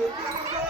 Thank you.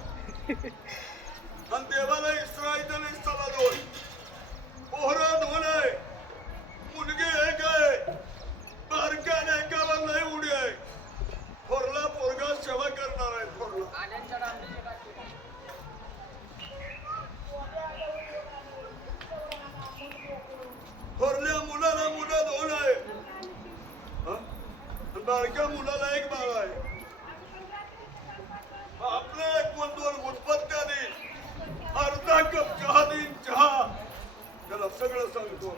आणि देवाला इस्रायलचा निष्ठा दोन पोहरा दोन आहे मुलगी एक आहे बारक्याने एकावर नाही उडी आहे थोरला पोरगा सेवा करणार आहे थोरला थोरल्या मुलाला मुलं दोन आहे बारक्या मुलाला एक बाळ आहे आपले एक दोन सगळं सांगतो.